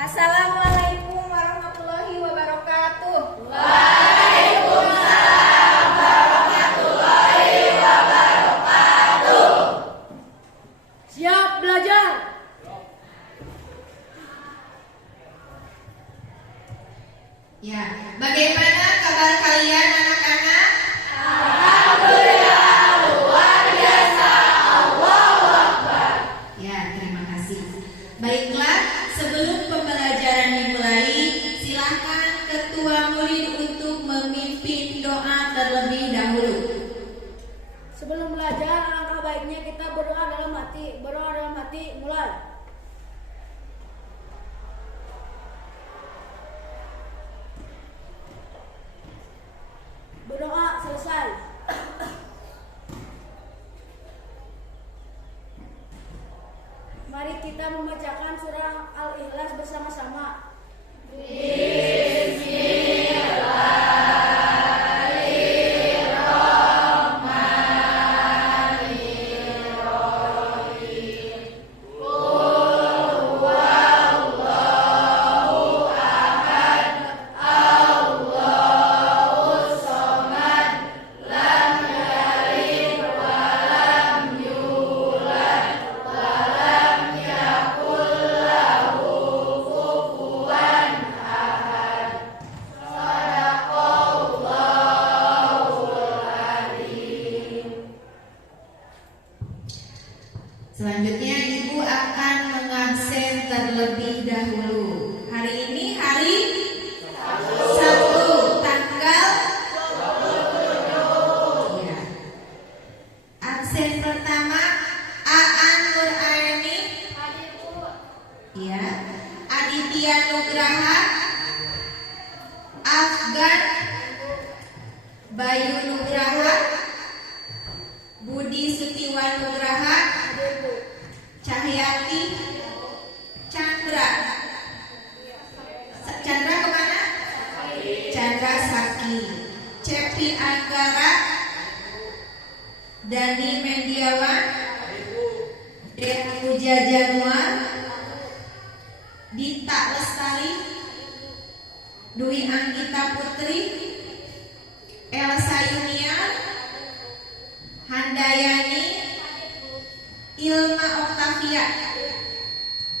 Assalamualaikum warahmatullahi wabarakatuh. Waalaikumsalam warahmatullahi wabarakatuh. Siap belajar. Ya, bagaimana kabar kalian anak-anak? Alhamdulillah, luar biasa. Allahu Akbar. Ya, terima kasih. Baiklah, sebelum pembelajaran dimulai, silakan ketua murid untuk memimpin doa terlebih dahulu. Sebelum belajar, alangkah baiknya kita berdoa dalam hati. Berdoa dalam hati, mulai. Berdoa selesai. Mari kita membacakan surah Al-Ikhlas bersama-sama. Selanjutnya Ibu akan mengabsen terlebih dahulu. Hari ini hari Sabtu, tanggal 27. Ya. Absen pertama Aan Nuraini. Ya. Aditya Nugraha. Afgan. Bayu Nugraha. Budi Setiwan Nugraha. Cahyati. Chandra. Chandra kemana? Chandra Sakti. Cepi Anggara. Dani Mendiawan. Deha Puja Januar. Dita Lestari. Dwi Anggita Putri. Elsa Yuniar. Handayani. Ilma Octavia.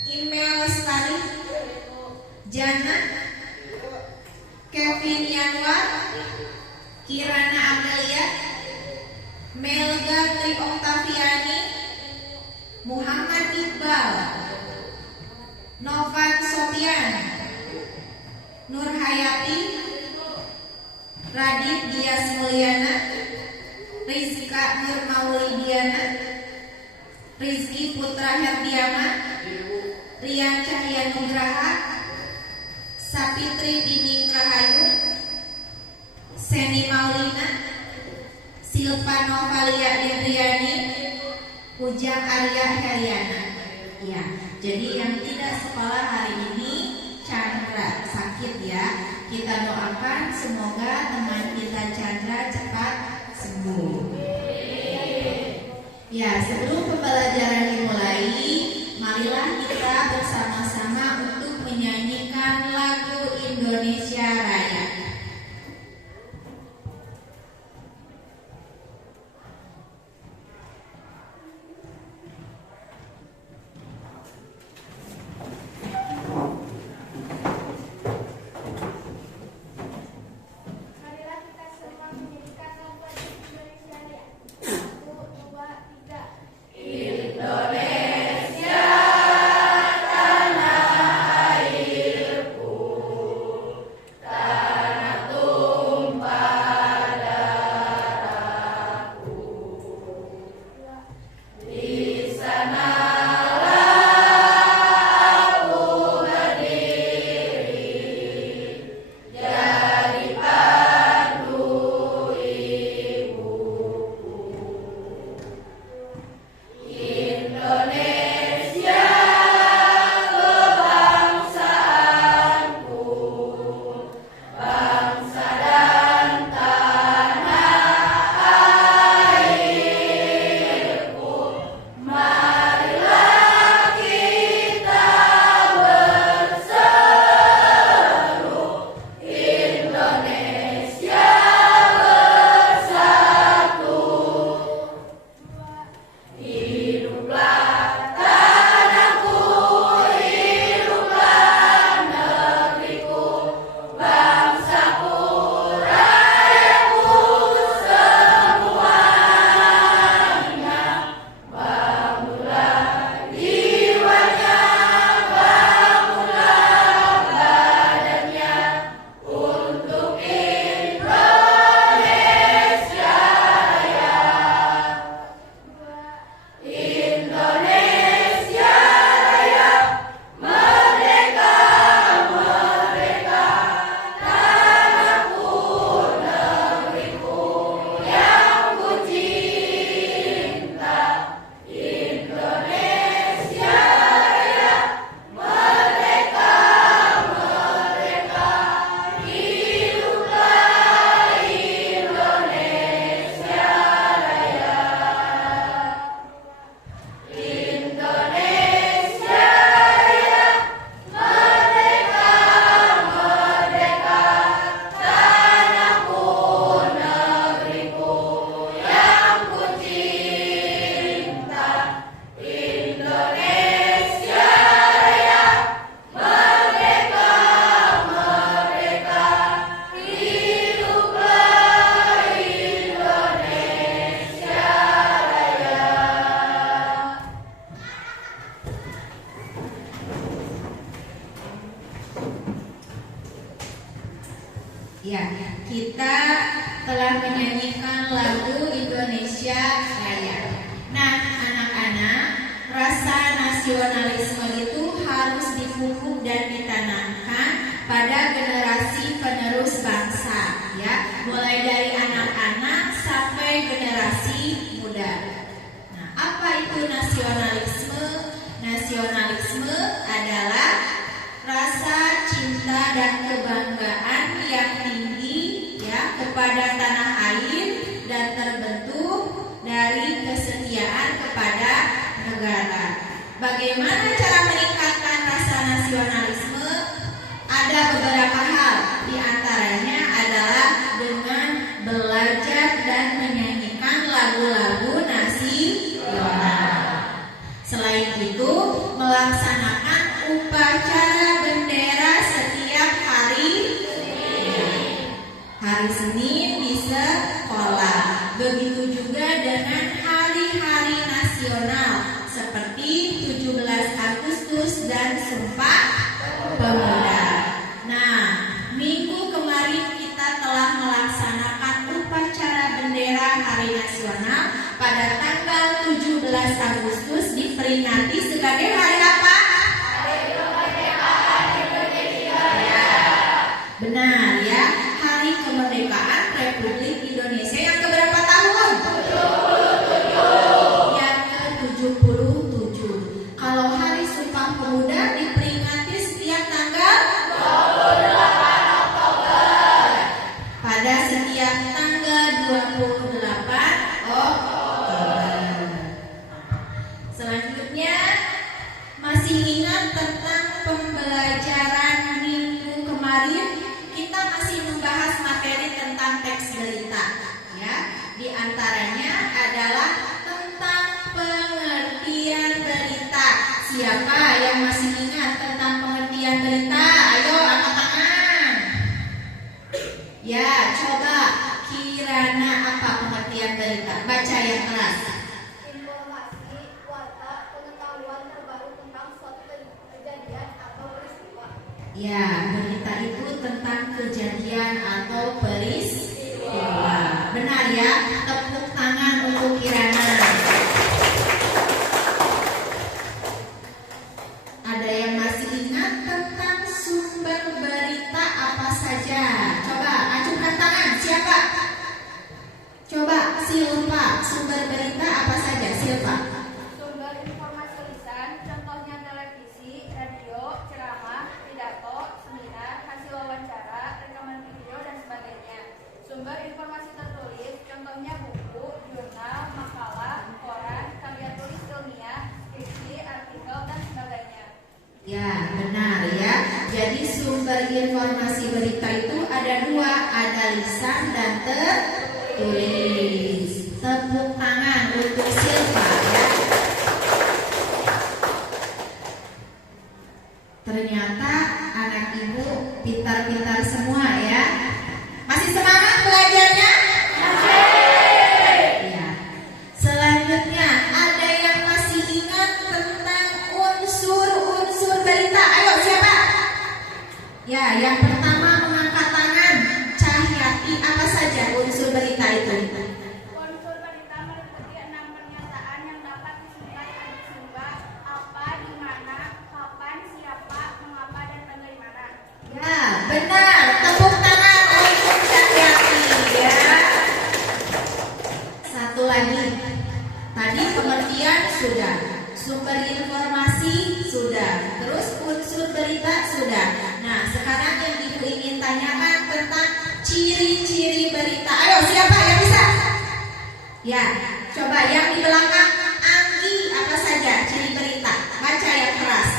Imel Lestari. Jana. Kevin Yanwar. Kirana Amelia. Melga Tri Octaviani. Muhammad Iqbal. Novan Sofian. Nur Hayati. Radit Dias Mulyana. Rizka Nur Maulidiana. Rizky Putra Herdiama. Rian Cahya Nugraha. Sapitri Dining Rahayu. Seni Maulina. Silpa Novalia Debriani. Ujang Arya Heriana. Ya, jadi yang tidak sekolah hari ini Chandra sakit ya. Kita doakan semoga teman kita Chandra cepat sembuh. Ya, sebelum pembelajaran dimulai, marilah kita bersama-sama untuk menyanyikan lagu Indonesia Raya. Marilah kita semua menyanyikan lagu Indonesia Raya. 1, 2, 3. Indonesia tanah airku. menyanyikan lagu Indonesia Raya. Nah, anak-anak, rasa nasionalisme itu harus dipupuk dan ditanamkan pada generasi penerus bangsa, ya, mulai dari anak-anak sampai generasi muda. Nah, apa itu nasionalisme? Nasionalisme adalah rasa cinta dan kebanggaan yang tinggi, ya, kepada tanah air dan terbentuk dari kesetiaan kepada negara. Bagaimana cara meningkatkan rasa nasionalisme? Ada beberapa hal, di antaranya adalah dengan belajar dan menyanyikan lagu-lagu nasional. Selain itu, melaksanakan upacara bendera setiap hari Senin di sekolah. Begitu juga dengan hari-hari nasional seperti 17 Agustus dan Sumpah Pemuda. Nah, minggu kemarin kita telah melaksanakan upacara bendera Hari Nasional pada tanggal 17 Agustus diperingati sebagai hari apa? Hari Kemerdekaan Indonesia. Ya, benar ya, Hari Kemerdekaan Republik Indonesia yang keberapa tahun? 77. Yang ke-77. Kalau Hari Sumpah Pemuda diperingati setiap tanggal 28 Oktober. Pada setiap tanggal 28 Oktober. Selanjutnya, masih ingat tentang pembelajaran minggu kemarin? Kita masih membahas materi tentang teks berita, ya. Di antaranya adalah tentang pengertian berita. Siapa yang masih ingat tentang pengertian berita? Ayo angkat tangan. Ya, coba kirana apa pengertian berita? Baca yang keras. Informasi, warta, pengetahuan terbaru tentang suatu kejadian atau peristiwa. Ya, berita itu tentang kejadian atau peristiwa. Benar ya? Tepuk tangan untuk Kirana. Ada yang masih ingat tentang sumber berita apa saja? Coba acungkan tangan. Siapa? Coba Silva. Sumber berita apa saja, Silva? Sumber informasi lisan, contohnya televisi, radio, ceramah, pidato, seminar, hasil wawancara, rekaman video, dan sebagainya. Sumber informasi tertulis, contohnya buku, jurnal, makalah, koran, karya tulis ilmiah, skripsi, artikel, dan sebagainya. Ya, benar ya. Jadi sumber informasi berita itu ada dua, ada lisan dan tertulis. Tepuk tangan untuk Silva ya. Ternyata anak ibu pintar-pintar semua ya. Masih semangat belajarnya? Ya. Selanjutnya ada yang masih ingat tentang unsur-unsur berita. Ayo siapa? Ya, yang pertama mengangkat tangan. Cahyati, apa saja unsur berita itu? Unsur berita meliputi 6 pernyataan yang dapat disingkat menjadi sumber, apa, di mana, kapan, siapa, mengapa, dan bagaimana. Ya, benar. Tepuk tangan untuk Cahyati ya. Satu lagi. Tadi pengertian sudah, sumber informasi sudah, terus unsur berita sudah. Nah, sekarang yang ibu ingin tanyakan tentang ciri-ciri berita. Ayo, siapa yang bisa? Ya, coba yang di belakang Anggi, apa saja ciri berita? Baca yang keras.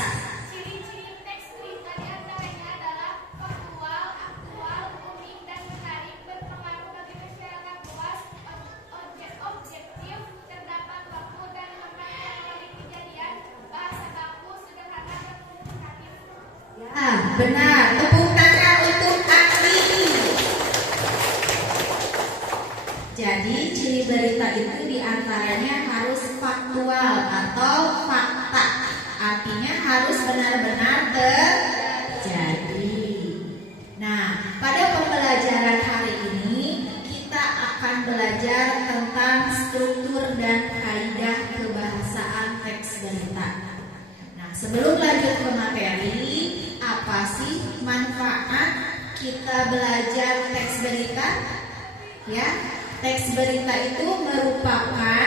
Ciri-ciri teks berita diantaranya adalah faktual, aktual, unik, dan menarik, berpengaruh bagi masyarakat luas, objektif, terdapat waktu dan tempat kronologi kejadian, bahasa baku, sederhana, dan komunikatif. Ya, benar. Tepuk tangan untuk Anggi. Jadi ciri berita itu diantaranya harus faktual atau fakta. Artinya harus benar-benar terjadi. Nah, pada pembelajaran hari ini kita akan akan belajar tentang struktur dan kaidah kebahasaan teks berita. Nah, sebelum lanjut ke materi, apa sih manfaat kita belajar teks berita? Ya, teks berita itu merupakan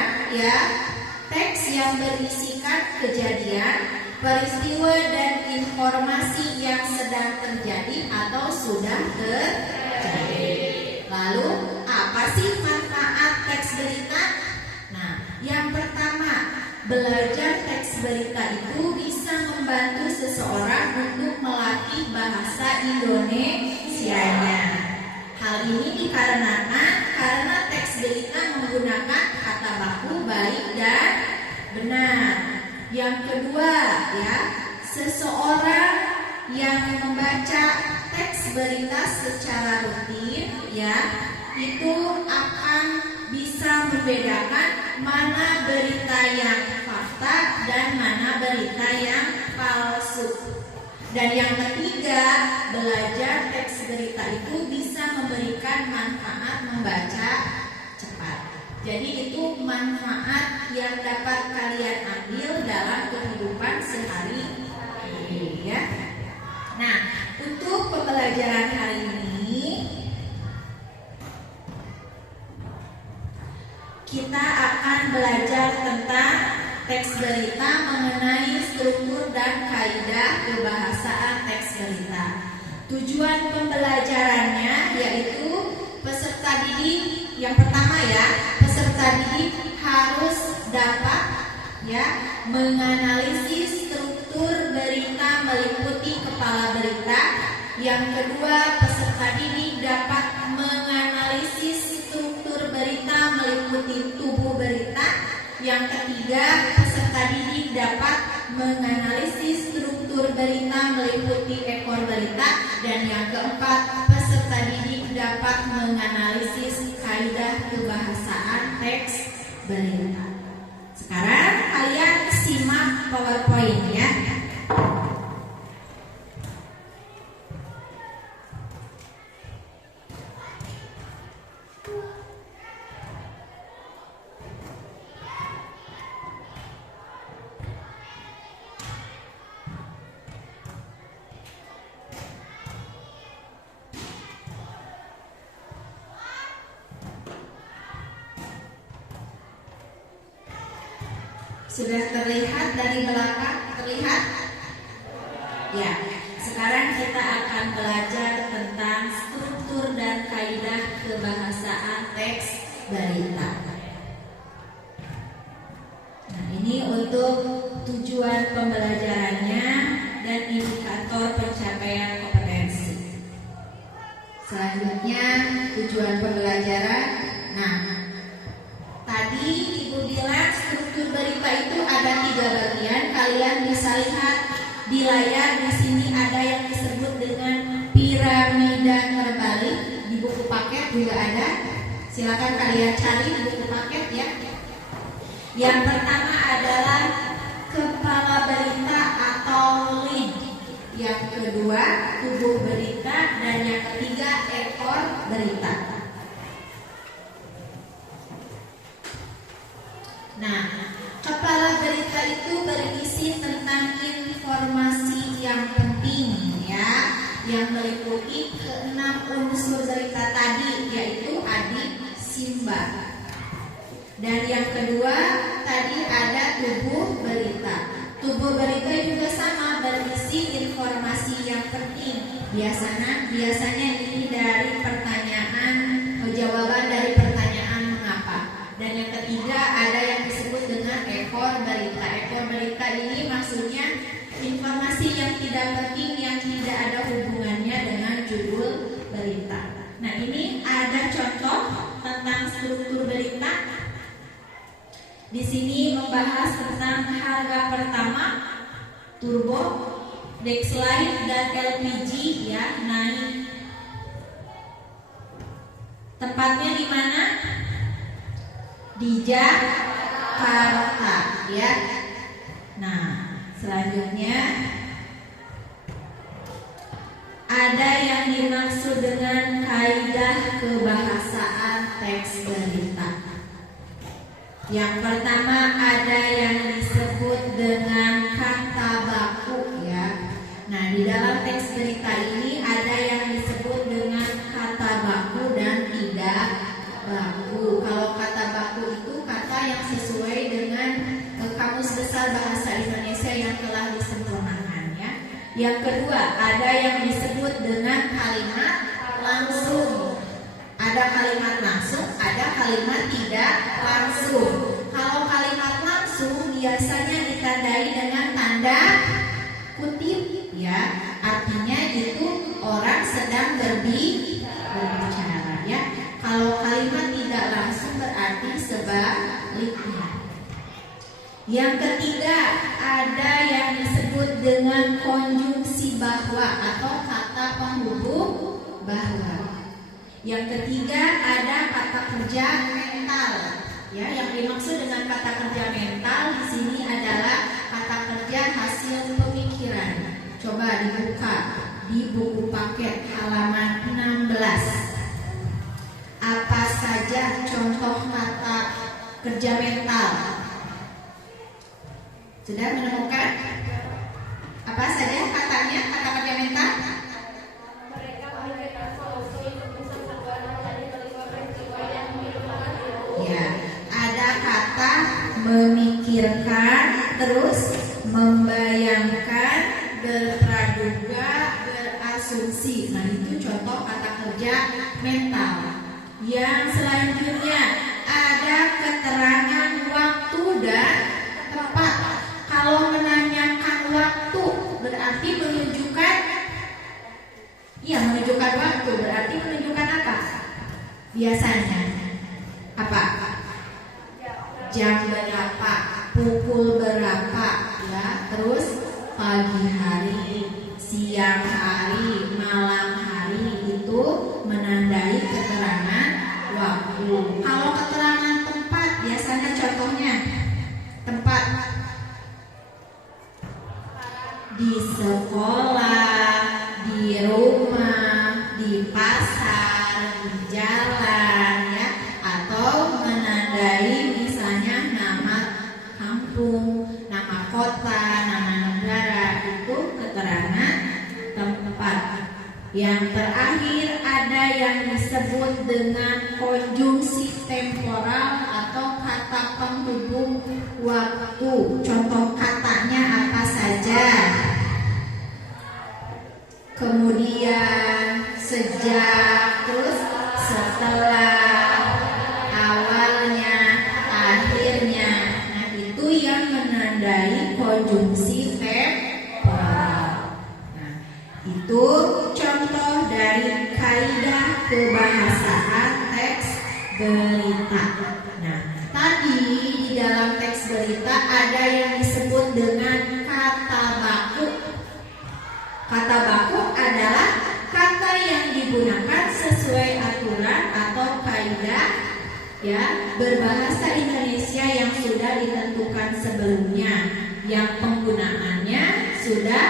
teks yang berisikan kejadian, peristiwa dan informasi yang sedang terjadi atau sudah terjadi. Lalu, apa sih manfaat teks berita? Nah, yang pertama, belajar teks berita itu bisa membantu seseorang untuk melatih bahasa Indonesianya. Hal ini dikarenakan karena teks berita menggunakan kata baku baik dan benar. Yang kedua, seseorang yang membaca teks berita secara rutin, itu akan bisa membedakan mana berita yang fakta dan mana berita yang palsu. Dan yang ketiga, belajar teks berita itu bisa memberikan manfaat membaca cepat. Jadi itu manfaat yang dapat kalian ambil dalam kehidupan sehari-hari, ya. Nah, untuk pembelajaran hari ini kita akan belajar tentang teks berita mengenai struktur dan kaidah kebahasaan teks berita. Tujuan pembelajarannya yaitu peserta didik yang pertama peserta didik harus dapat menganalisis struktur berita meliputi kepala berita. Yang kedua, peserta didik dapat menganalisis struktur berita meliputi tubuh berita. Yang ketiga, peserta didik dapat menganalisis struktur berita meliputi ekor berita. Dan yang keempat, peserta didik dapat menganalisis kaidah kebahasaan teks berita. Sekarang kalian simak PowerPoint ya. Sudah terlihat dari belakang? Terlihat? Ya, sekarang kita akan belajar tentang struktur dan kaidah kebahasaan teks berita. Nah, ini untuk tujuan pembelajarannya dan indikator pencapaian kompetensi. Selanjutnya, tujuan pembelajaran. Nah, tadi Ibu bilang struktur berita itu ada 3 bagian. Kalian bisa lihat di layar di sini ada yang disebut dengan piramida terbalik. Di buku paket juga ada. Silakan kalian cari di buku paket ya. Yang pertama adalah kepala berita atau lead. Yang kedua tubuh berita dan yang ketiga ekor berita. Nah, kepala berita itu berisi tentang informasi yang penting yang meliputi ke-6 unsur berita tadi, yaitu adik Simba. Dan yang kedua tadi ada tubuh berita. Tubuh berita juga sama, berisi informasi yang penting. Biasanya ini dari pertanyaan, jawaban dari pertanyaan mengapa. Dan yang ketiga ada yang disebut dengan ekor berita. Ekor berita ini maksudnya informasi yang tidak penting, yang tidak ada hubungannya dengan judul berita. Nah, ini ada contoh tentang struktur berita. Di sini membahas tentang harga pertama, turbo, Dexlite dan LPG naik. Tempatnya di mana? Di Jakarta ya. Nah, selanjutnya ada yang dimaksud dengan kaidah kebahasaan teks berita. Yang pertama ada yang disebut dengan kata baku ya. Nah, di dalam teks berita ini ada yang disebut dengan kata baku dan tidak baku. Kalau kata baku itu kata yang sesuai dengan Kamus Besar Bahasa Indonesia yang telah disempurnakan ya. Yang kedua, ada yang disebut dengan kalimat langsung. Ada kalimat langsung, ada kalimat tidak langsung. Kalau kalimat langsung biasanya ditandai dengan tanda kutip ya. Artinya itu orang sedang berbicara ya. Kalau kalimat tidak langsung berarti sebaliknya. Yang ketiga, ada yang disebut dengan konjungsi bahwa atau kata penghubung bahwa. Yang ketiga ada kata kerja mental. Ya, yang dimaksud dengan kata kerja mental di sini adalah kata kerja hasil pemikiran. Coba dibuka di buku paket halaman 16. Apa saja contoh kata kerja mental? Sudah menemukan? Apa saja katanya kata kerja mental? Ya, ada kata memikirkan, terus membayangkan, berpraduga, berasumsi. Nah, itu contoh kata kerja mental. Yang selanjutnya ada keterangan waktu dan tempat. Kalau menanyakan waktu berarti menunjukkan waktu, berarti menunjukkan apa? Biasanya apa? Jam berapa, pukul berapa ya. Terus pagi hari, siang hari, malam hari itu menandai keterangan waktu. Kalau keterangan tempat biasanya contohnya tempat di sekolah, di rumah, di pasar, di jalan ya, atau menandai misalnya nama kampung, nama kota, nama negara, itu keterangan tempat. Yang terakhir ada yang disebut dengan konjungsi temporal atau kata penghubung waktu. Contoh katanya apa saja? Kemudian, sejak, terus setelah, awalnya, akhirnya. Nah, itu yang menandai konjungsi temporal. Nah, itu contoh dari kaidah kebahasaan teks berita. Nah, tadi di dalam teks berita ada yang disebut dengan kata baku. Kata baku adalah kata yang digunakan sesuai aturan atau kaidah ya berbahasa Indonesia yang sudah ditentukan sebelumnya, yang penggunaannya sudah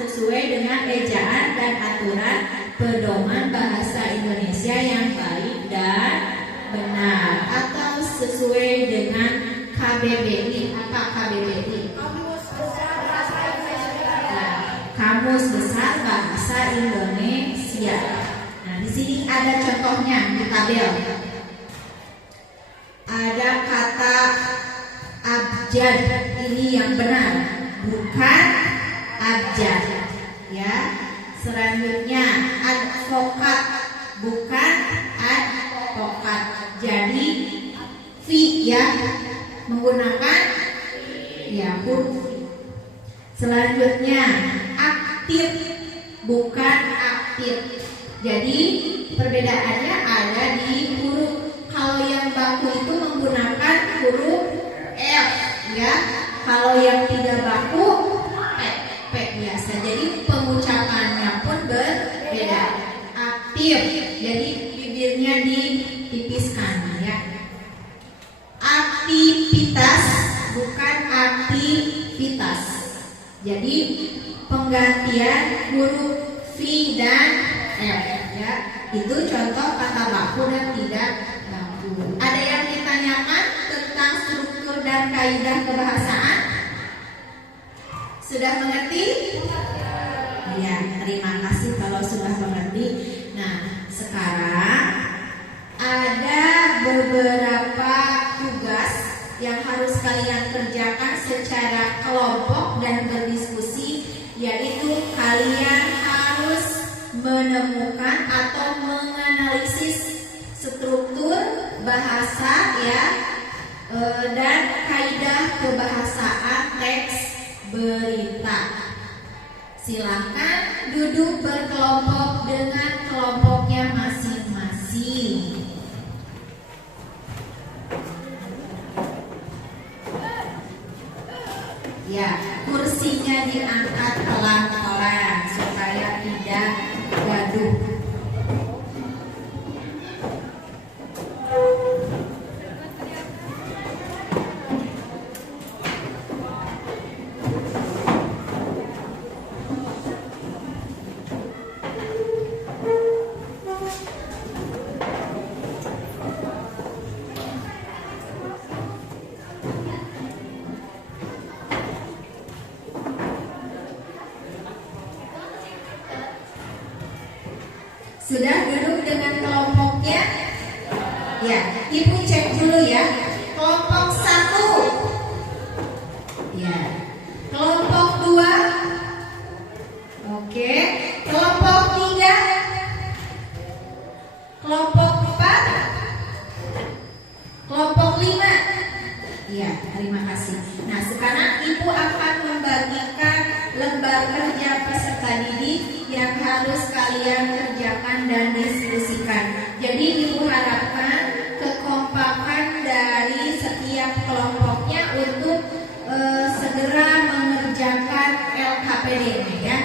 sesuai dengan ejaan dan aturan pedoman bahasa Indonesia yang baik dan benar, atau sesuai dengan KBBI. Apa KBBI? Kamus Besar Bahasa Indonesia. Nah, di sini ada contohnya di tabel. Ada kata abjad, ini yang benar, bukan abjad. Ya. Selanjutnya advokat, bukan advokat. Jadi fi ya, menggunakan ya huruf. Selanjutnya aktif, bukan aktif. Jadi perbedaannya ada di huruf. Kalau yang baku itu menggunakan huruf F ya. Kalau yang tidak baku P biasa. Jadi pengucapannya pun berbeda. Aktif, jadi bibirnya ditipiskan ya. Aktivitas, bukan aktivitas. Jadi penggantian huruf V V dan F ya. Itu contoh kata baku dan tidak baku. Ada yang ditanyakan tentang struktur dan kaidah kebahasaan? Sudah mengerti? Ya, terima kasih kalau sudah mengerti. Nah, sekarang ada beberapa tugas yang harus kalian kerjakan secara kelompok dan berdiskusi, yaitu kalian harus menemukan atau menganalisis struktur bahasa ya dan kaidah kebahasaan teks berita. Silakan duduk berkelompok dengan kelompoknya masing-masing. Ya, kursinya diangkat pelan-pelan supaya tidak gaduh. Sudah duduk dengan kelompoknya? Ya, Ibu cek dulu ya. Kelompok 1. Ya. Kelompok 2. Oke. Kelompok 3. Kelompok 4. Kelompok 5. Ya, terima kasih. Nah, sekarang Ibu akan membagikan lembar kerja peserta didik yang harus kalian kerjakan dan diskusikan. Jadi Ibu harapkan kekompakan dari setiap kelompoknya untuk segera mengerjakan LKPD-nya ya.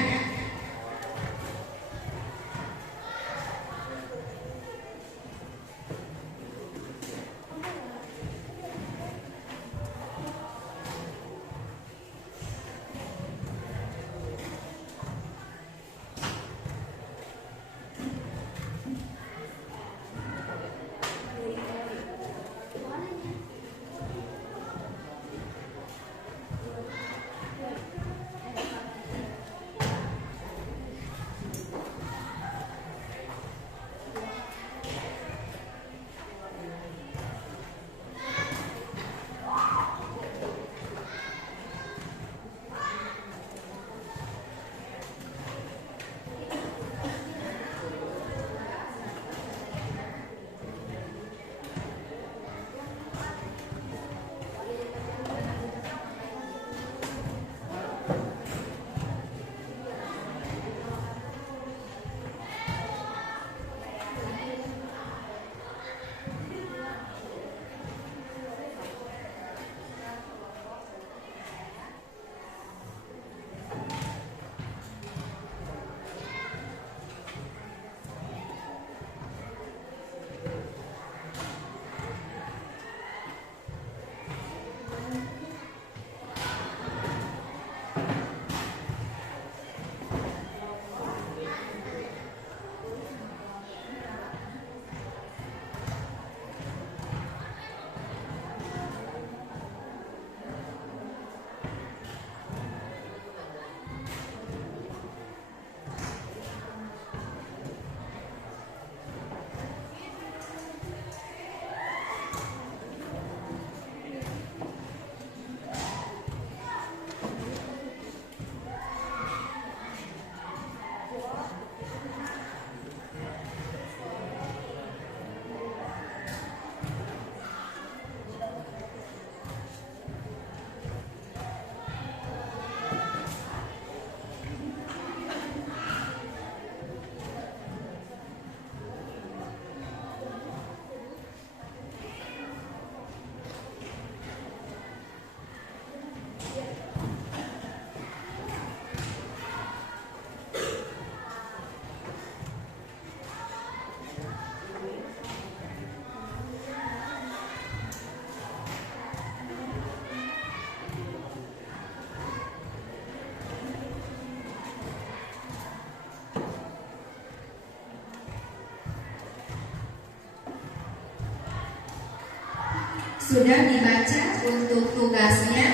Sudah dibaca untuk tugasnya?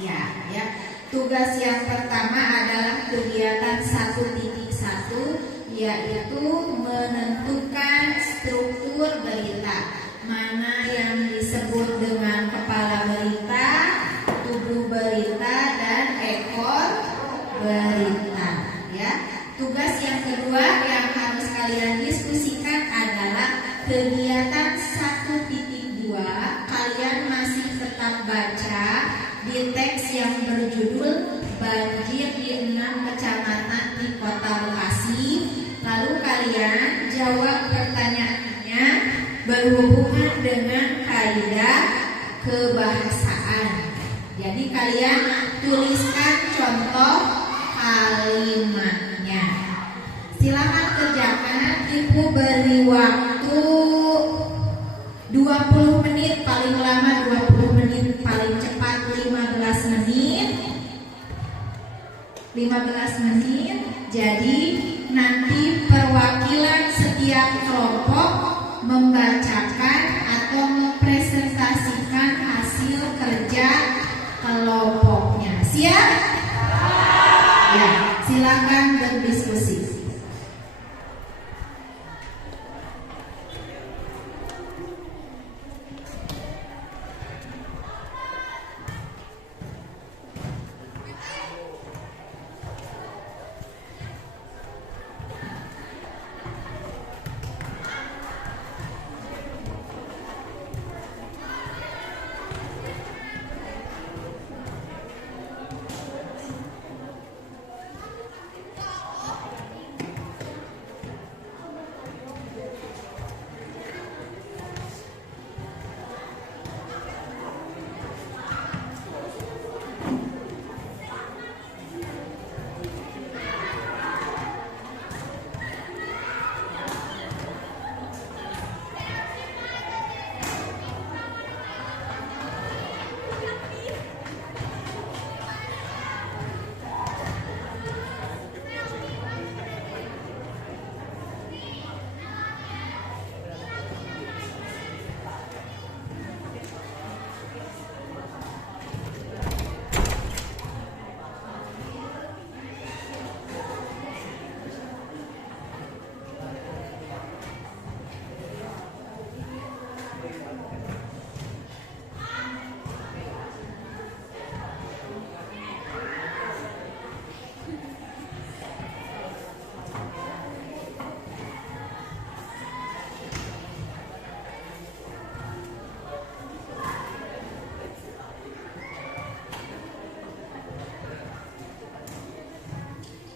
Ya, ya. Tugas yang pertama adalah kegiatan 1.1, yaitu menentukan struktur berita. Mana yang disebut dengan kepala berita, tubuh berita, dan ekor berita. Ya. Tugas yang kedua yang harus kalian diskusikan adalah kegiatan 1.2. Kalian masih tetap baca di teks yang berjudul Banjir di 6 kecamatan di Kota Bekasi. Lalu kalian jawab pertanyaannya berhubungan dengan kaidah kebahasaan. Jadi kalian tuliskan contoh kalimatnya. Silakan kerjakan. Ibu beri waktu 20 menit, paling lama 20 menit, paling cepat 15 menit. 15 menit. Jadi nanti perwakilan setiap kelompok membacakan atau mempresentasikan hasil kerja kelompoknya. Siap? Ya, silakan berdiskusi.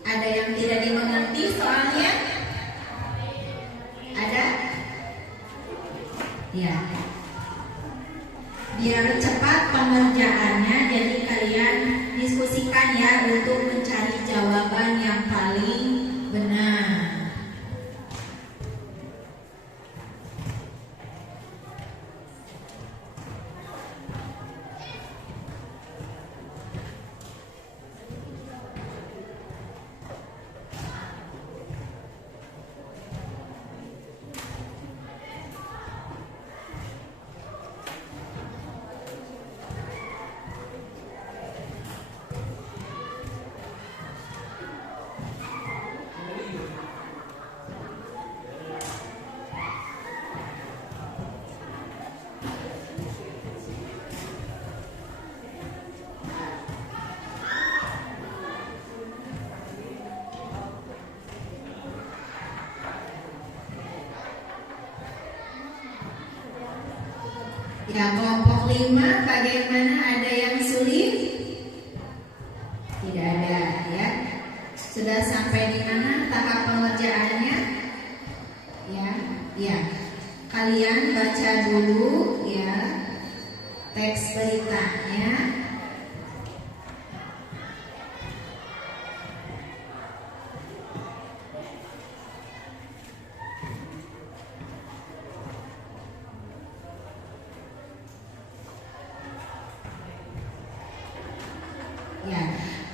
Ada yang tidak dimengerti soalnya? Ada? Ya. Biar cepat pengerjaannya, jadi kalian diskusikan ya untuk mencari jawaban yang paling benar. Ya, kelompok 5 bagaimana, ada yang sulit? Tidak ada ya. Sudah sampai di mana tahap pengerjaannya? Ya, ya. Kalian baca dulu ya teks beritanya. Ya,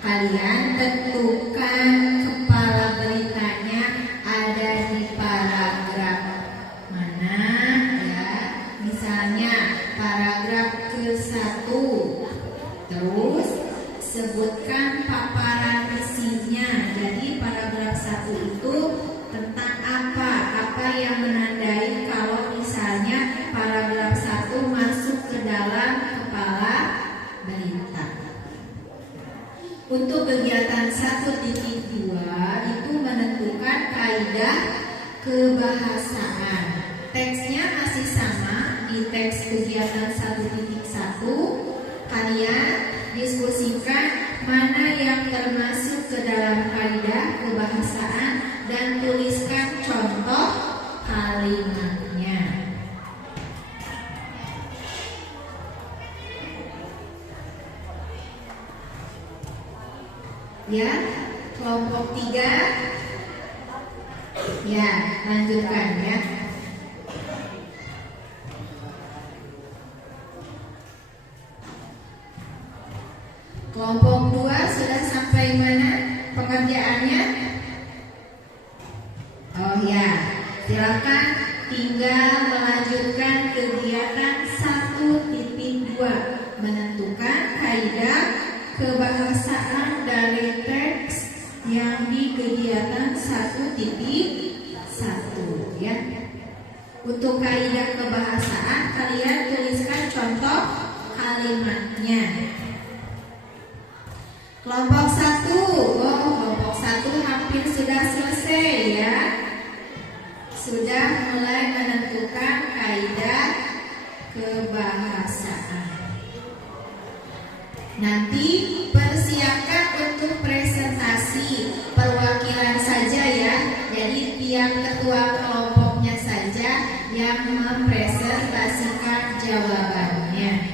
kalian tentukan kepala beritanya ada di paragraf mana ya. Misalnya misalnya paragraf ke-1. Terus sebutkan paparan isinya. Jadi paragraf 1 itu tentang apa? Apa yang menandai kalau misalnya paragraf 1 masuk ke dalam kepala berita. Untuk kegiatan 1.2 itu menentukan kaidah kebahasaan. Teksnya masih sama di teks kegiatan 1.1. Kalian diskusikan mana yang termasuk ke dalam kaidah kebahasaan dan tuliskan contoh kalimatnya. Ya, kelompok 3. Ya, lanjutkan ya. Kelompok 2 sudah sampai mana pengerjaannya? Oh ya, silakan tinggal melanjutkan kegiatan 1.2, menentukan kaidah kebahasaan dari teks yang di kegiatan 1.1 ya. Untuk kaidah kebahasaan kalian tuliskan contoh kalimatnya. Kelompok 1, kelompok 1 hampir sudah selesai ya. Sudah mulai menentukan kaidah kebahasaan. Nanti persiapkan untuk presentasi perwakilan saja ya. Jadi tiap ketua kelompoknya saja yang mempresentasikan jawabannya.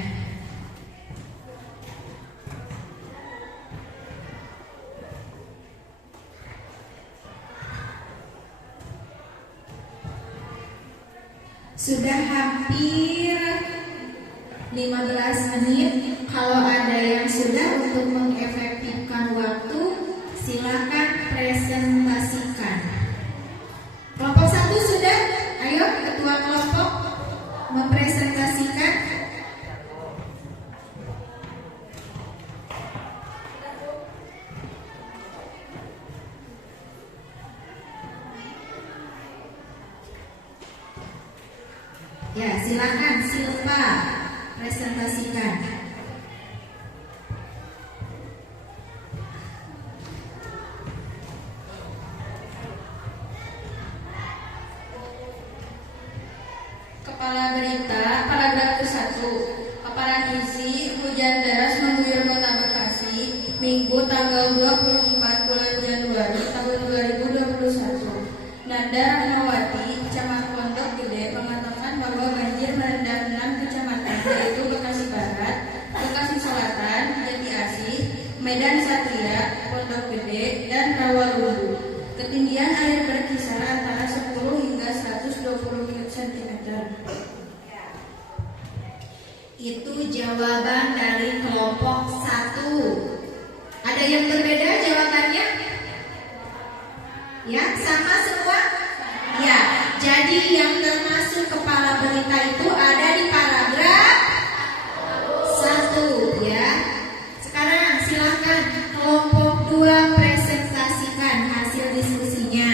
Sudah hampir 15 menit. Kalau ada yang sudah, untuk mengefektifkan waktu, silakan presentasikan. Kelompok 1 sudah? Ayo ketua kelompok mempresentasikan. Ya, silakan Silva presentasikan. Kepala berita, paragraf ke-1. Paparan isi, hujan deras mengguyur kota Bekasi, Minggu tanggal 24 bulan Januari tahun 2021. Nanda Rahmawati, Camat Pondok Gede, mengatakan bahwa banjir merendam 6 kecamatan, yaitu Bekasi Barat, Bekasi Selatan, Jati Asih, Medan Satria, Pondok Gede, dan Rawalumbu. Ketinggian air berkisar antara 10 hingga 120 cm. Itu jawaban dari kelompok 1. Ada yang berbeda jawabannya? Ya, sama semua? Ya, jadi yang termasuk kepala berita itu ada di paragraf 1 ya. Sekarang silakan kelompok 2 presentasikan hasil diskusinya.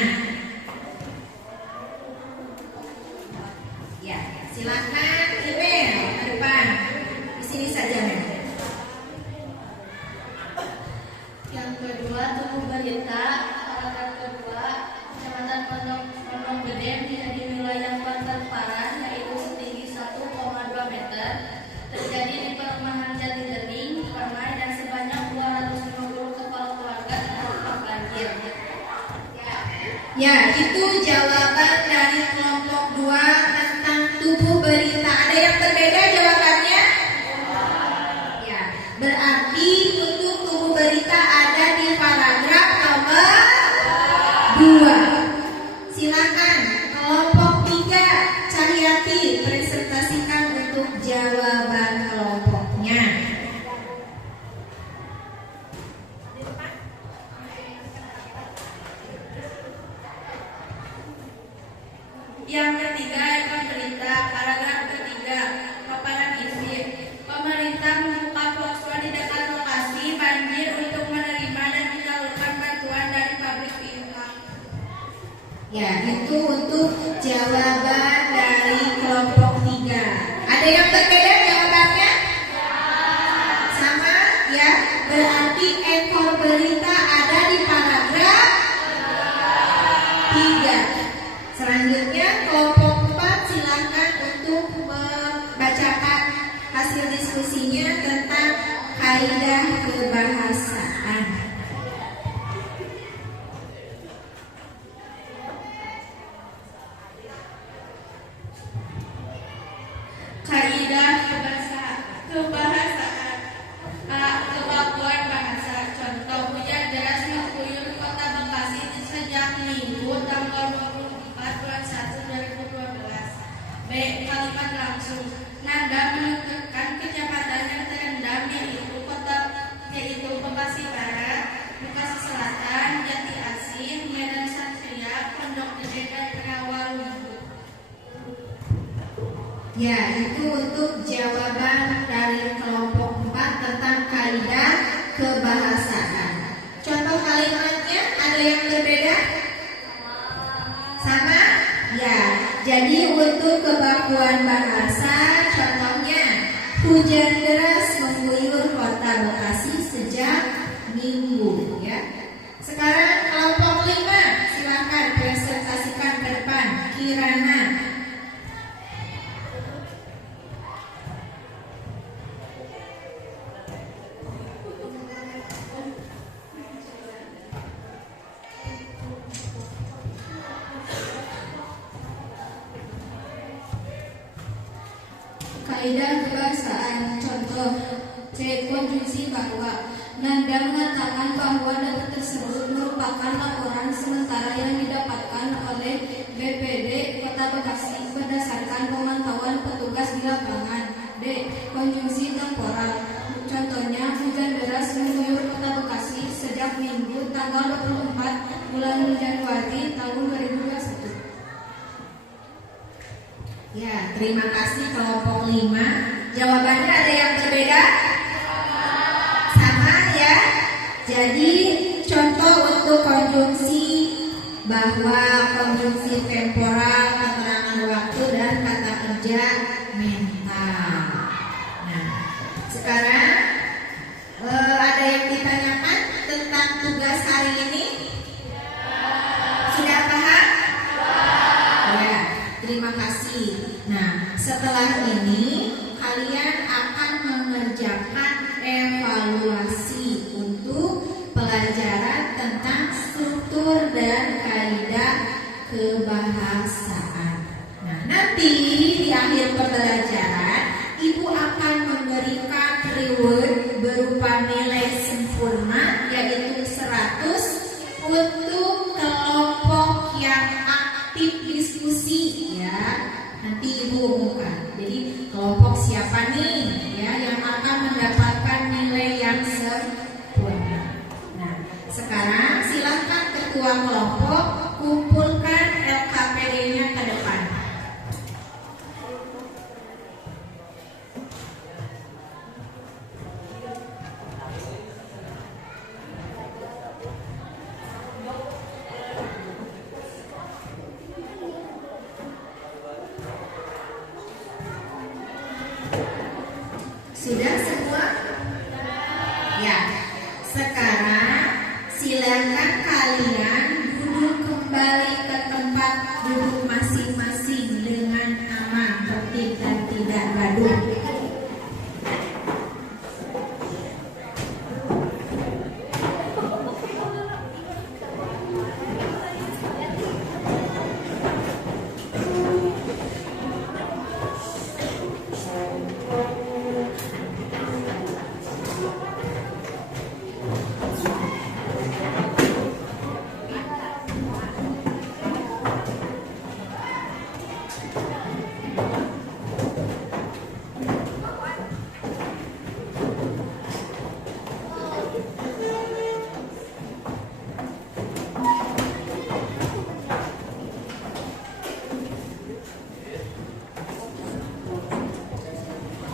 Ya, silakan email ke depan. Di sini saja, Mem. Yang kedua, tubuh berita, paragraf kedua, Kecamatan Pondok Gede menjadi wilayah terparah, yaitu setinggi 1,2 meter, terjadi di perumahan Jati Bening, Permai, dan sebanyak 250 kepala keluarga terdampak banjir. Ya, itu jawaban dari kelompok 2 tentang tubuh berita. Ada yang berbeda jawabannya? Ya, berarti untuk tubuh berita ada di paragraf nomor 2. Silakan kelompok 3, Cahyati presentasikan untuk jawaban kelompoknya. Ada yang berbeda jawabannya? Sama ya. Berarti ekor berita ada di paragraf 3. Selanjutnya kelompok 4 silakan untuk membacakan hasil diskusinya tentang kaidah kebahasaan. Kaidah kebahasaan. A. Kemampuan bahasa. Contoh, hujan deras mengguyur kota Bekasi sejak Minggu tanggal 24 bulan 1 2012. B. Kalimat langsung. Nanda menunjukkan kecepatan yang terendah yaitu Bekasi Barat, Bekasi Selatan, Jati Asih, Medan Satria, Pondok Gede, dan Rawalumbu. Ya, itu untuk jawaban dari kelompok 4 tentang kaidah kebahasaan. Contoh kalimatnya ada yang berbeda? Sama? Ya, jadi untuk kebakuan bahasa contohnya hujan deras mengguyur kota Bekasi sejak Minggu ya. Sekarang kelompok 5 silakan presentasikan ke depan. Kirana. Kaidah kebahasaan. Contoh C. Konjungsi bahwa. Nanda mengatakan bahwa data tersebut merupakan laporan sementara yang didapatkan oleh BPD Kota Bekasi berdasarkan pemantauan petugas di lapangan. D. Konjungsi temporal. Contohnya hujan deras mengguyur Kota Bekasi sejak Minggu tanggal 24 bulan Januari tahun 2021. Ya, terima kasih kelompok 5. Jawabannya ada yang berbeda? Sama ya. Jadi contoh untuk konjungsi bahwa, konjungsi temporal, keterangan waktu, dan kata kerja mental. Nah, sekarang ada yang ditanyakan tentang tugas hari ini? Sudah paham? Ya, terima kasih. Nah, setelah ini kalian akan mengerjakan evaluasi untuk pelajaran tentang struktur dan kaidah kebahasaan. Nah, nanti di akhir pembelajaran Ibu akan memberikan reward berupa nilai sempurna yaitu 100 untuk kelompok yang aktif diskusi ya. Nanti Ibu umumkan. Jadi kelompok siapa nih ya yang akan mendapatkan nilai yang sempurna. Nah, sekarang silakan ketua kelompok kumpulkan LKPD-nya ke depan. Sudah semua? Ya. Sekarang silakan kalian duduk kembali ke tempat duduk masing-masing dengan aman, tertib, dan tidak gaduh.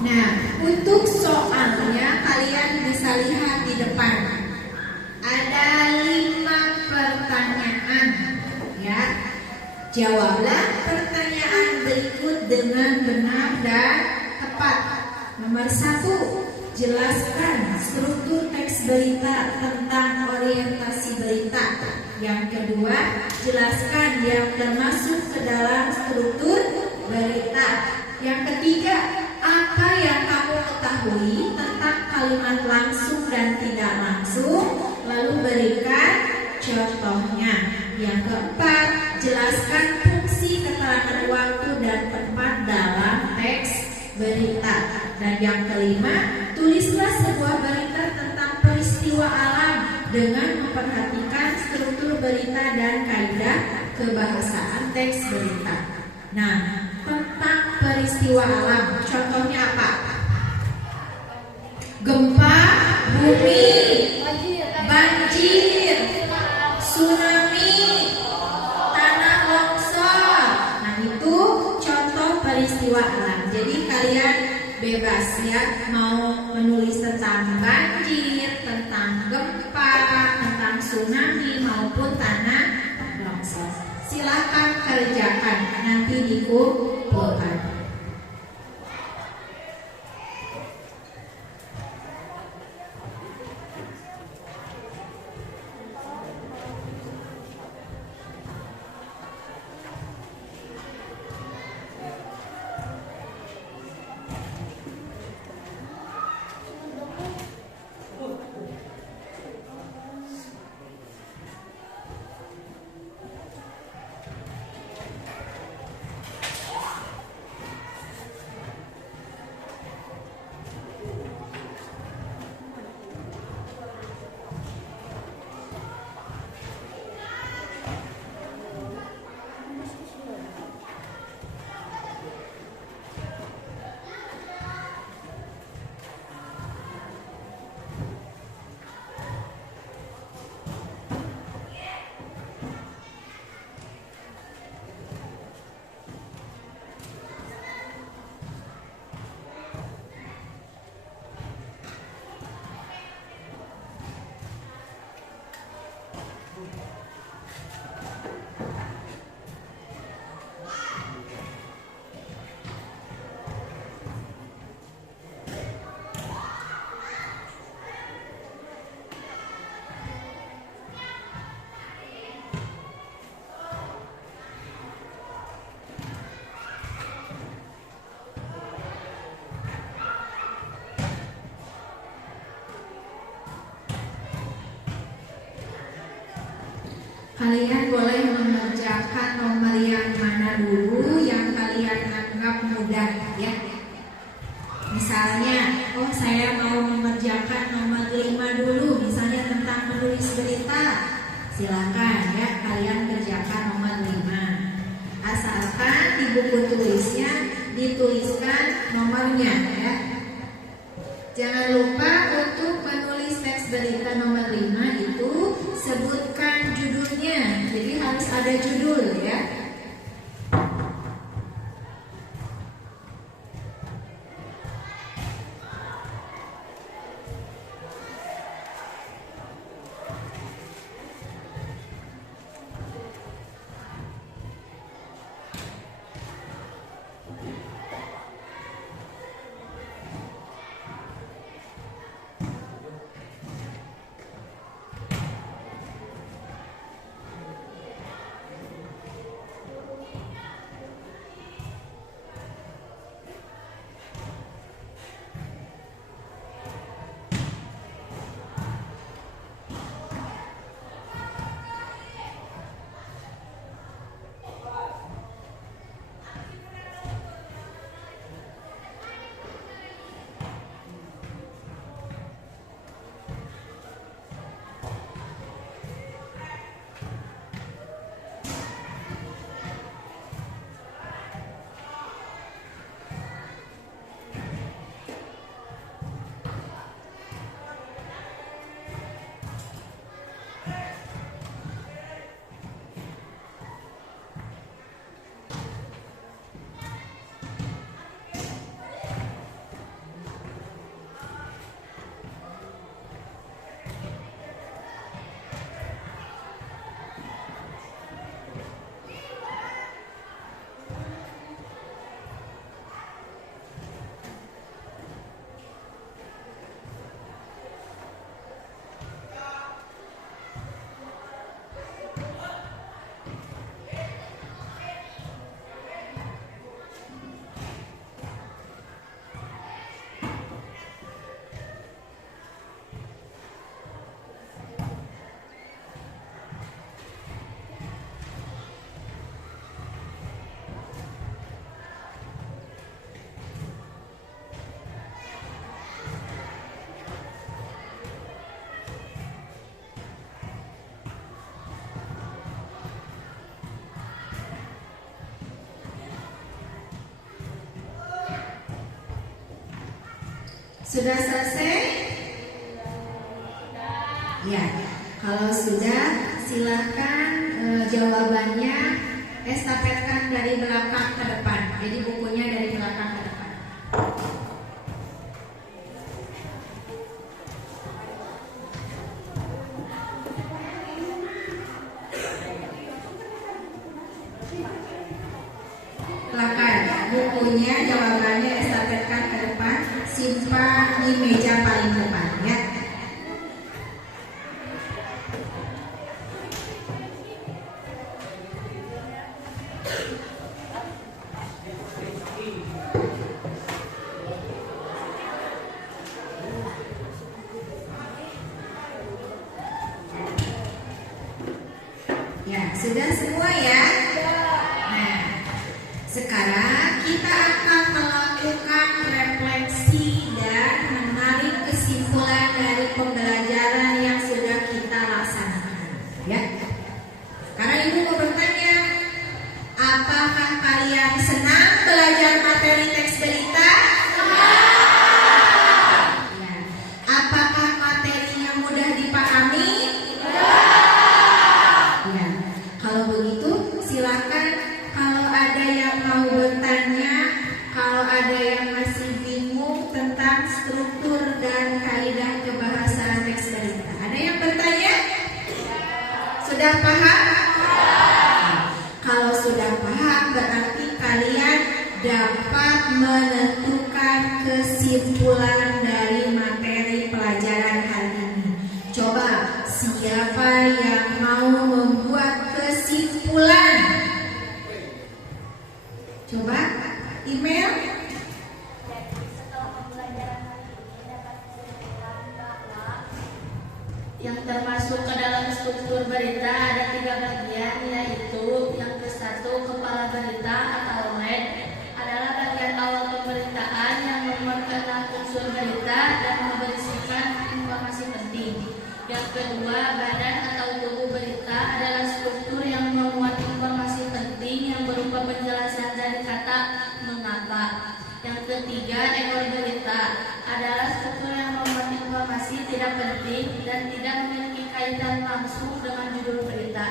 Nah, untuk soalnya kalian bisa lihat di depan. Ada 5 pertanyaan, ya. Jawablah pertanyaan berikut dengan benar dan Nomor 1, jelaskan struktur teks berita tentang orientasi berita. Yang kedua, jelaskan yang termasuk ke dalam struktur berita. Yang ketiga, apa yang kamu ketahui tentang kalimat langsung dan tidak langsung, lalu berikan contohnya. Yang keempat, jelaskan fungsi keterangan waktu dan tempat dalam teks berita. Dan yang kelima, tulislah sebuah berita tentang peristiwa alam dengan memperhatikan struktur berita dan kaidah kebahasaan teks berita. Nah, tentang peristiwa alam, contohnya apa? Gempa bumi, banjir, tsunami, tanah longsor. Nah, itu contoh peristiwa alam. Jadi kalian bebas ya, mau menulis tentang banjir, tentang gempa, tentang tsunami maupun tanah longsor. Silakan kerjakan, nanti dikumpulkan. Kalian boleh mengerjakan nomor yang mana dulu yang kalian anggap mudah ya. Misalnya, saya mau mengerjakan nomor 5 dulu, misalnya tentang menulis berita. Silakan ya, kalian kerjakan nomor 5. Asalkan di buku tulisnya dituliskan nomornya ya. Jangan lupa untuk menulis teks berita nomor 5 itu sebutkan judulnya. Jadi harus ada judul ya. Sudah selesai? Ya, kalau sudah silakan jawabannya estafetkan dari belakang ke depan. Jadi bukunya dari belakang ke depan. Silakan bukunya jawabannya estafetkan ke depan, simpan di meja paling depan ya. Ya, sudah semua ya? Nah, sekarang kita akan melakukan refleksi dan menarik kesimpulan dari pembelajaran yang sudah kita laksanakan. Ya. Sekarang Ibu mau bertanya, apakah kalian senang belajar materi teks berita? Ya. Apakah materinya mudah dipahami? Ya, kalau begitu silakan kalau ada yang mau bertanya, kalau ada yang masih bingung tentang struktur dan kaidah kebahasaan teks berita. Ada yang bertanya? Sudah paham? Kalau sudah paham berarti kalian dapat menentukan kesimpulan dari materi pelajaran hari ini. Coba siapa yang mau membuat kesimpulan? Coba email. Setelah pembelajaran hari ini dapat kesimpulan bahwa Yang termasuk ke dalam struktur berita ada 3 bagian, yaitu yang ke-1 kepala berita atau head adalah bagian awal pemberitaan yang memuat unsur berita dan memberisikan informasi penting. Yang kedua, badan atau tubuh berita adalah struktur yang memuat informasi penting yang berupa penjelasan dari kata mengapa. Yang ketiga, ekor berita adalah struktur yang memuat informasi tidak penting dan tidak memiliki kaitan langsung dengan judul berita.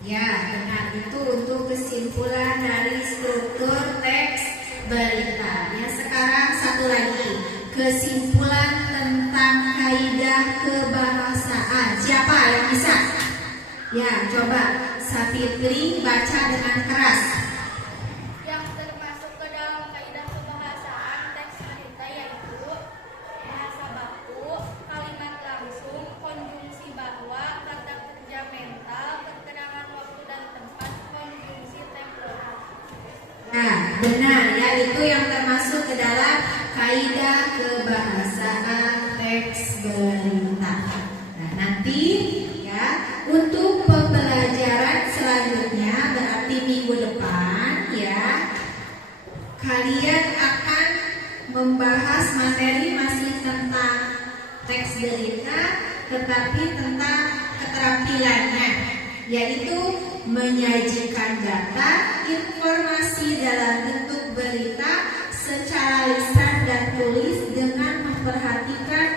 Ya, benar, itu untuk kesimpulan dari struktur teks berita. Ya, sekarang satu lagi, kesimpulan tentang kaidah kebahasaan. Siapa yang bisa? Ya, coba Sapitri baca dengan keras. yang termasuk ke dalam kaidah kebahasaan teks berita yaitu bahasa baku, kalimat langsung, konjungsi bahwa, kata kerja mental, keterangan waktu dan tempat, konjungsi temporal. Nah, benar ya, itu yang termasuk ke dalam kaidah kebahasaan teks berita. Nah, nanti ya untuk pembelajaran selanjutnya berarti minggu depan ya kalian akan membahas materi masih tentang teks berita tetapi tentang keterampilannya, yaitu menyajikan data informasi dalam bentuk berita secara lisan dan tulis dengan memperhatikan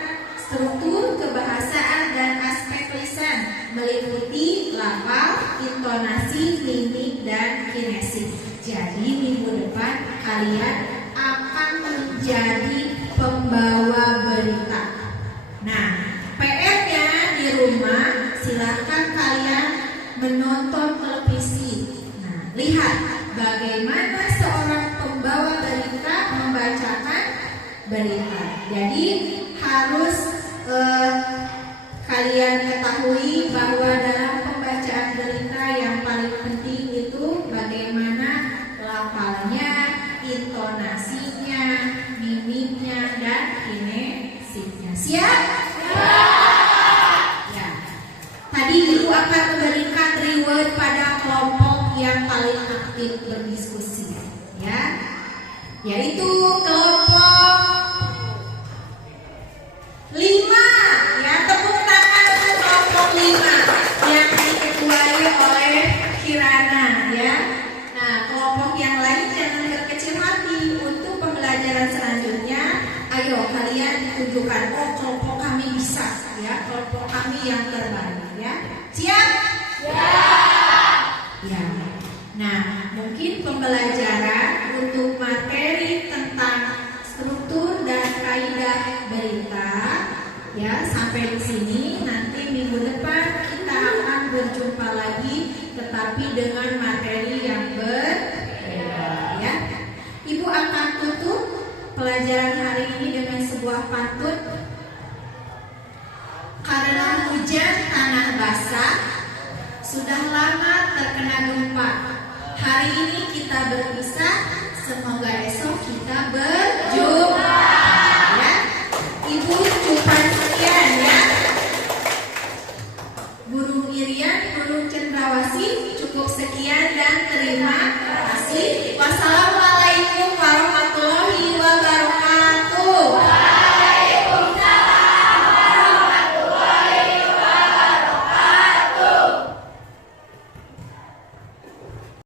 struktur kebahasaan dan aspek lisan meliputi lafal, intonasi, mimik, dan kinesis. Jadi minggu depan kalian akan menjadi pembawa berita. Nah, PR-nya di rumah silahkan kalian menonton televisi. Nah, lihat bagaimana seorang pembawa berita membacakan berita. Jadi harus kalian ketahui bahwa dalam pembacaan berita yang paling penting itu bagaimana lafalnya, intonasinya, mimiknya, dan kinesisnya. Siap? Ya. Tadi Ibu akan memberikan reward pada kelompok yang paling aktif berdiskusi, ya, yaitu kelompok 5. Ya, tepuk tangan untuk kelompok 5 yang diketuai oleh Kirana, ya. Nah, kelompok yang lain jangan berkecil hati. Untuk pembelajaran selanjutnya tunjukkan, oh kelompok kami bisa, ya, kelompok kami yang terbaik, ya. Siap? Ya. Nah, mungkin pembelajaran untuk materi tentang struktur dan kaidah berita, ya, sampai di sini. Nanti minggu depan kita akan berjumpa lagi, tetapi dengan materi yang berbeda, ya. Ibu akan tutup pelajaran hari ini dengan sebuah pantun. Karena hujan tanah basah, sudah lama terkena gempa. Hari ini kita berpisah, semoga esok kita